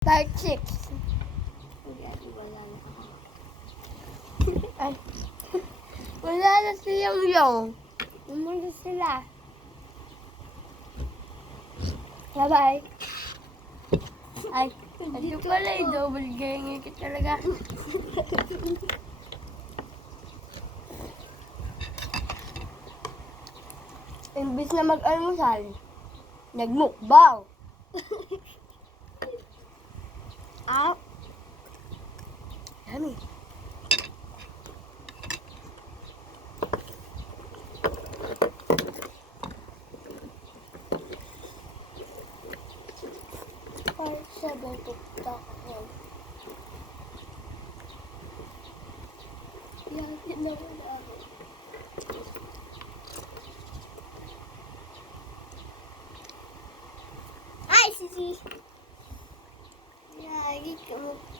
Part 6. Wala na. Ay. Wala na si Yung. Umunod sila. Bye-bye. Ay, ito Dito pala ako. double gangi ka talaga. Imbis na mag-almusal, nagmukbang. Ah, Dami. part 7 tuktak ako. Yan, ginawa na ako. Hi, Sisi! Yagi ka mo.